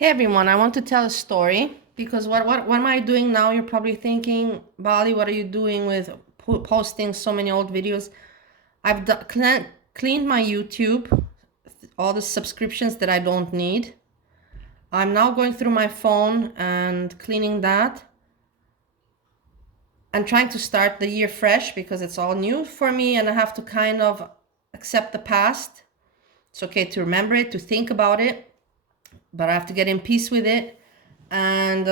Hey everyone, I want to tell a story because what am I doing now? You're probably thinking, Bali, what are you doing with posting so many old videos? Cleaned my YouTube, all the subscriptions that I don't need. I'm now going through my phone and cleaning that and trying to start the year fresh because it's all new for me and I have to kind of accept the past. It's okay to remember it, to think about it, but I have to get in peace with it and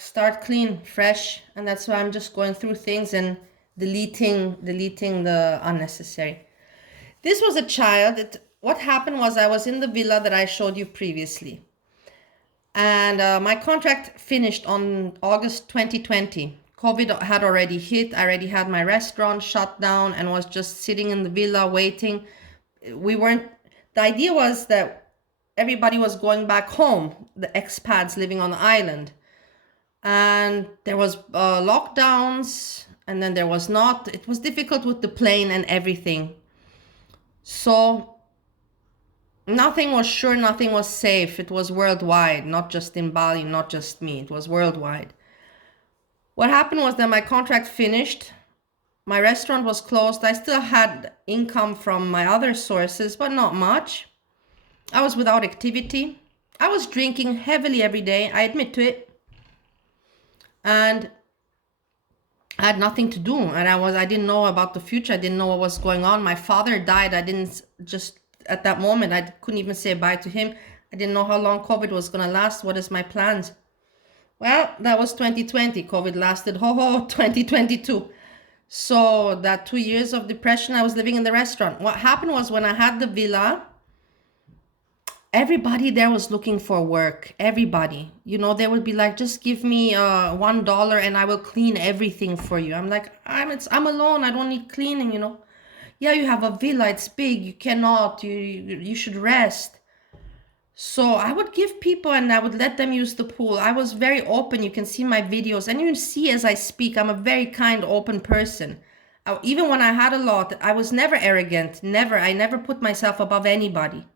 start clean, fresh. And that's why I'm just going through things and deleting the unnecessary. This was a child. What happened was I was in the villa that I showed you previously. And my contract finished on August 2020. COVID had already hit. I already had my restaurant shut down and was just sitting in the villa waiting. The idea was that everybody was going back home, the expats living on the island. And there was lockdowns, and then there was not. It was difficult with the plane and everything. So nothing was sure, nothing was safe. It was worldwide, not just in Bali, not just me. It was worldwide. What happened was that my contract finished. My restaurant was closed. I still had income from my other sources, but not much. I was without activity. I was drinking heavily every day. I admit to it. And I had nothing to do. And I didn't know about the future. I didn't know what was going on. My father died. I didn't just, at that moment, I couldn't even say bye to him. I didn't know how long COVID was going to last. What is my plans? Well, that was 2020. COVID lasted, 2022. So that 2 years of depression, I was living in the restaurant. What happened was when I had the villa, everybody there was looking for work. Everybody, they would be like, just give me $1 and I will clean everything for you. I'm like, I'm alone. I don't need cleaning. Yeah, you have a villa. It's big. You cannot. You should rest. So I would give people and I would let them use the pool. I was very open. You can see my videos and you see as I speak, I'm a very kind, open person. Even when I had a lot, I was never arrogant. Never. I never put myself above anybody.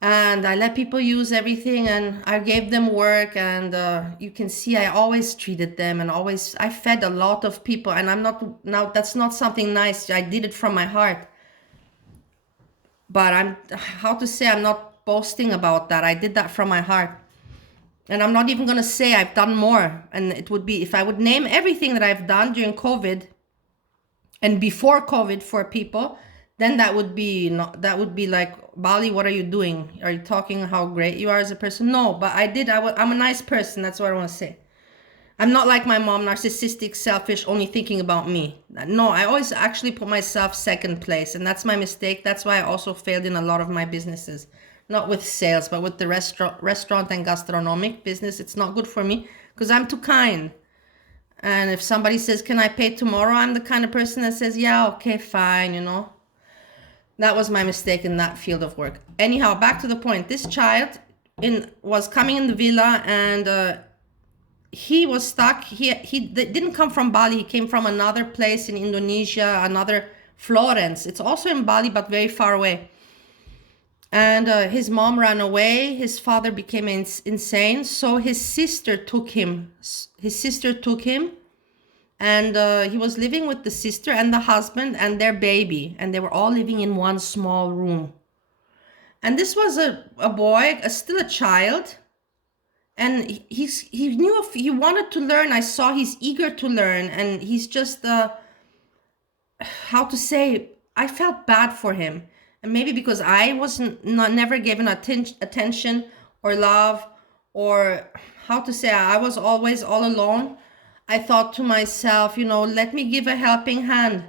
And I let people use everything and I gave them work. And you can see I always treated them and I fed a lot of people. And that's not something nice. I did it from my heart. But I'm not boasting about that. I did that from my heart. And I'm not even going to say I've done more. And it would be, if I would name everything that I've done during COVID and before COVID for people, then that would be like, Bali, what are you doing? Are you talking how great you are as a person? No, but I'm a nice person. That's what I want to say. I'm not like my mom, narcissistic, selfish, only thinking about me. No, I always actually put myself second place. And that's my mistake. That's why I also failed in a lot of my businesses. Not with sales, but with the restaurant and gastronomic business. It's not good for me because I'm too kind. And if somebody says, can I pay tomorrow? I'm the kind of person that says, yeah, okay, fine, That was my mistake in that field of work. Anyhow, back to the point. This child was coming in the villa and he was stuck. He didn't come from Bali. He came from another place in Indonesia, another Florence. It's also in Bali, but very far away. And his mom ran away. His father became insane. So his sister took him. And he was living with the sister and the husband and their baby. And they were all living in one small room. And this was a boy, still a child. And he knew if he wanted to learn. I saw he's eager to learn. And he's just, I felt bad for him. And maybe because I never given attention or love or I was always all alone. I thought to myself, let me give a helping hand.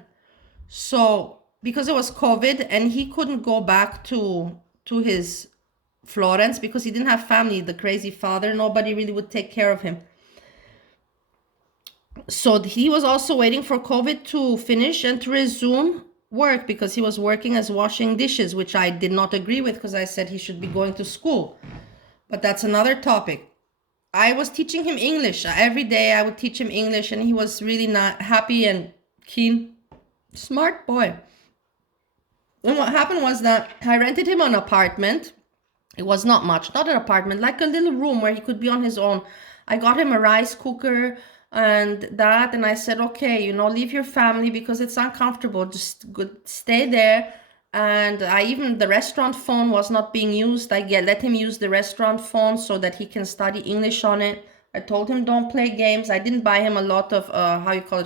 So because it was COVID and he couldn't go back to his Florence because he didn't have family, the crazy father, nobody really would take care of him. So he was also waiting for COVID to finish and to resume work because he was working as washing dishes, which I did not agree with because I said he should be going to school. But that's another topic. I was teaching him English. Every day I would teach him English and he was really not happy and keen. Smart boy. And what happened was that I rented him an apartment. It was not much, not an apartment, like a little room where he could be on his own. I got him a rice cooker and that, and I said, okay, leave your family because it's uncomfortable. Just stay there. And the restaurant phone was not being used. I let him use the restaurant phone so that he can study English on it. I told him don't play games. I didn't buy him a lot of,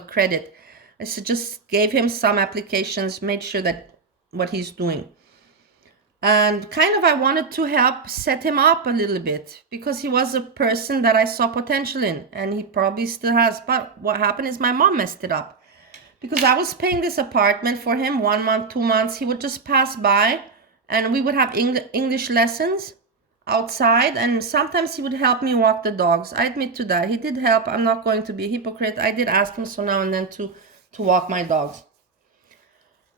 credit. I just gave him some applications, made sure that what he's doing. And kind of I wanted to help set him up a little bit because he was a person that I saw potential in, and he probably still has. But what happened is my mom messed it up because I was paying this apartment for him 1 month, 2 months. He would just pass by and we would have English lessons outside, and sometimes he would help me walk the dogs. I admit to that. He did help. I'm not going to be a hypocrite. I did ask him so now and then to walk my dogs.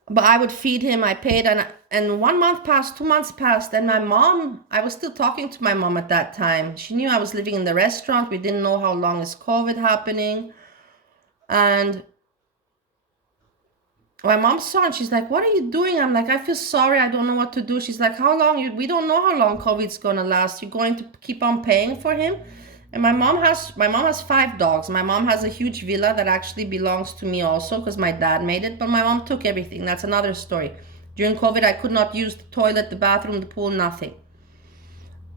But I would feed him. I paid, and 1 month passed, 2 months passed, and my mom, I was still talking to my mom at that time. She knew I was living in the restaurant. We didn't know how long is COVID happening. And my mom saw and she's like, what are you doing? I'm like, I feel sorry. I don't know what to do. She's like, how long? We don't know how long COVID's going to last. You're going to keep on paying for him? And my mom has 5 dogs. My mom has a huge villa that actually belongs to me also because my dad made it, but my mom took everything. That's another story. During COVID, I could not use the toilet, the bathroom, the pool, nothing.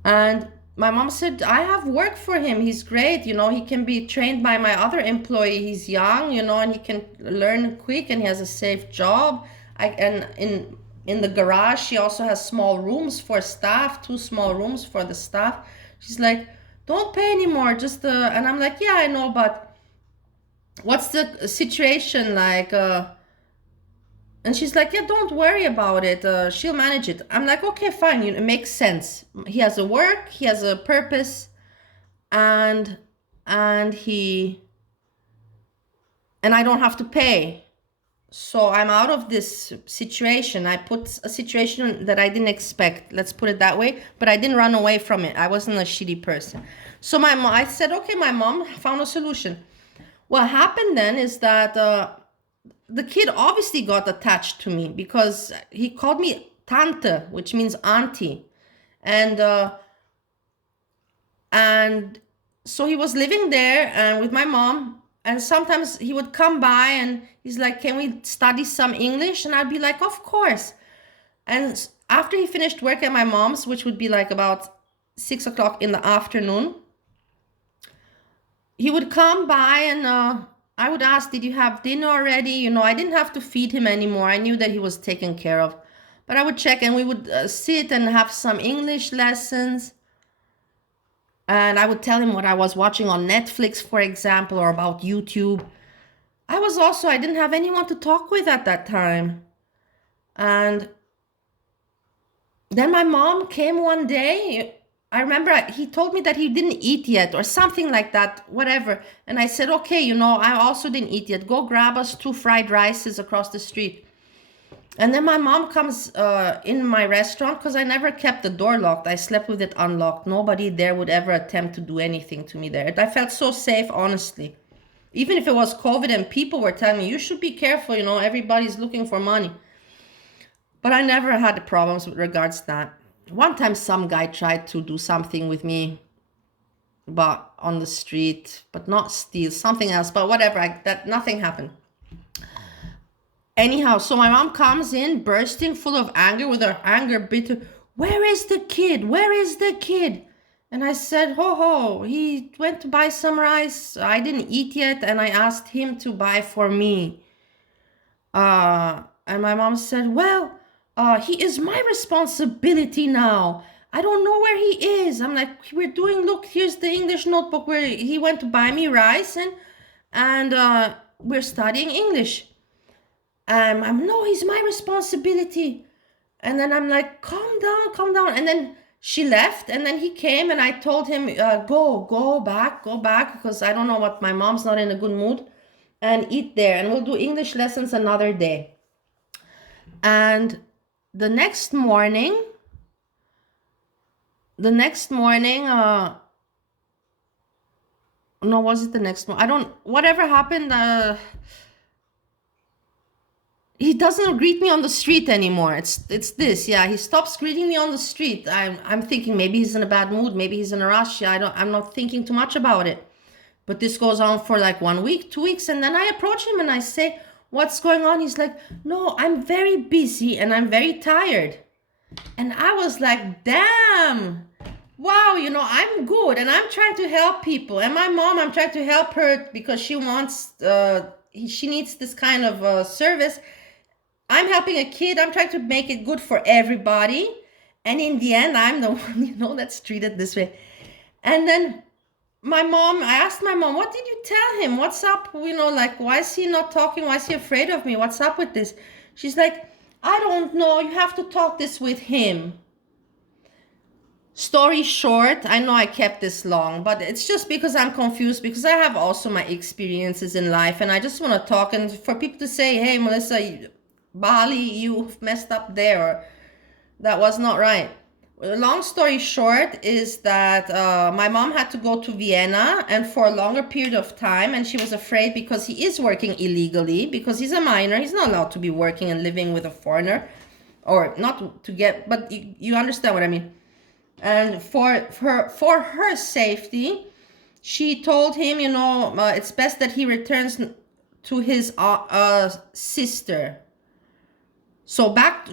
And my mom said, I have work for him. He's great. He can be trained by my other employee. He's young, and he can learn quick, and he has a safe job. And in the garage, she also has small rooms for staff, 2 small rooms for the staff. She's like, don't pay anymore. Just and I'm like, yeah, I know, but what's the situation like? And she's like, yeah, don't worry about it. She'll manage it. I'm like, okay, fine. It makes sense. He has a work. He has a purpose, and I don't have to pay. So I'm out of this situation. I put a situation that I didn't expect. Let's put it that way. But I didn't run away from it. I wasn't a shitty person. So I said, okay, my mom found a solution. What happened then is that the kid obviously got attached to me because he called me tante, which means auntie. And so he was living there and with my mom. And sometimes he would come by and he's like, can we study some English? And I'd be like, of course. And after he finished work at my mom's, which would be like about 6 o'clock in the afternoon, he would come by and I would ask, did you have dinner already? I didn't have to feed him anymore. I knew that he was taken care of. But I would check and we would sit and have some English lessons. And I would tell him what I was watching on Netflix, for example, or about YouTube. I didn't have anyone to talk with at that time. And then my mom came one day. I remember he told me that he didn't eat yet or something like that, whatever. And I said, okay, I also didn't eat yet. Go grab us 2 fried rices across the street. And then my mom comes in my restaurant because I never kept the door locked. I slept with it unlocked. Nobody there would ever attempt to do anything to me there. I felt so safe, honestly. Even if it was COVID and people were telling me, you should be careful, everybody's looking for money. But I never had problems with regards to that. One time some guy tried to do something with me, but on the street, but not steal, something else, but whatever, nothing happened. Anyhow, so my mom comes in bursting full of anger with her anger bitter. Where is the kid? Where is the kid? And I said, ho, he went to buy some rice. I didn't eat yet. And I asked him to buy for me. And my mom said, well, he is my responsibility now. I don't know where he is. I'm like, look, here's the English notebook where he went to buy me rice and we're studying English. No, he's my responsibility. And then I'm like, calm down. And then she left and then he came and I told him, go back, because I don't know what, my mom's not in a good mood, and eat there and we'll do English lessons another day. And the next morning, no, was it the next morning? Whatever happened, he doesn't greet me on the street anymore. It's this. Yeah, he stops greeting me on the street. I'm thinking maybe he's in a bad mood, maybe he's in a rush. Yeah, I'm not thinking too much about it. But this goes on for like 1 week, 2 weeks, and then I approach him and I say, "What's going on?" He's like, "No, I'm very busy and I'm very tired." And I was like, "Damn. Wow, I'm good and I'm trying to help people. And my mom, I'm trying to help her because she wants she needs this kind of service. I'm helping a kid. I'm trying to make it good for everybody. And in the end, I'm the one, that's treated this way." And then I asked my mom, "What did you tell him? What's up? Like, why is he not talking? Why is he afraid of me? What's up with this?" She's like, "I don't know. You have to talk this with him." Story short, I know I kept this long, but it's just because I'm confused, because I have also my experiences in life, and I just want to talk, and for people to say, "Hey, Melissa, Bali, you messed up there, or that was not right." Long story short is that my mom had to go to Vienna and for a longer period of time, and she was afraid because he is working illegally, because he's a minor. He's not allowed to be working and living with a foreigner, or not to get, but you understand what I mean. And for her safety, she told him, it's best that he returns to his sister. So back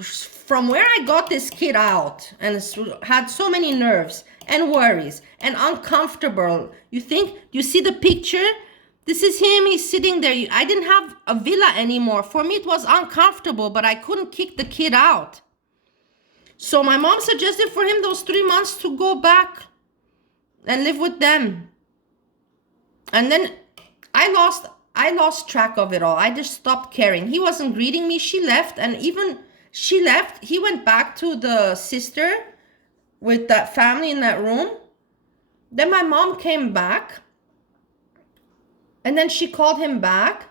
from where I got this kid out, and had so many nerves and worries and uncomfortable. You see the picture? This is him, he's sitting there. I didn't have a villa anymore. For me, it was uncomfortable, but I couldn't kick the kid out. So my mom suggested for him those 3 months to go back and live with them. And then I lost track of it all. I just stopped caring. He wasn't greeting me. She left, and even she left, he went back to the sister with that family in that room. Then my mom came back, and then she called him back.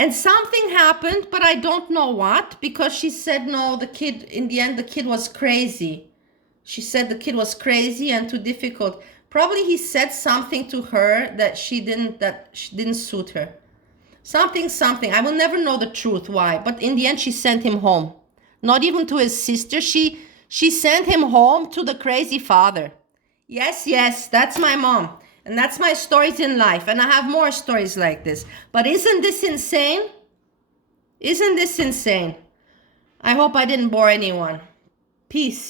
And something happened, but I don't know what, because she said, no, in the end, the kid was crazy. She said the kid was crazy and too difficult. Probably he said something to her that didn't suit her. Something. I will never know the truth why, but in the end, she sent him home. Not even to his sister. She sent him home to the crazy father. Yes, that's my mom. And that's my stories in life. And I have more stories like this. But isn't this insane? Isn't this insane? I hope I didn't bore anyone. Peace.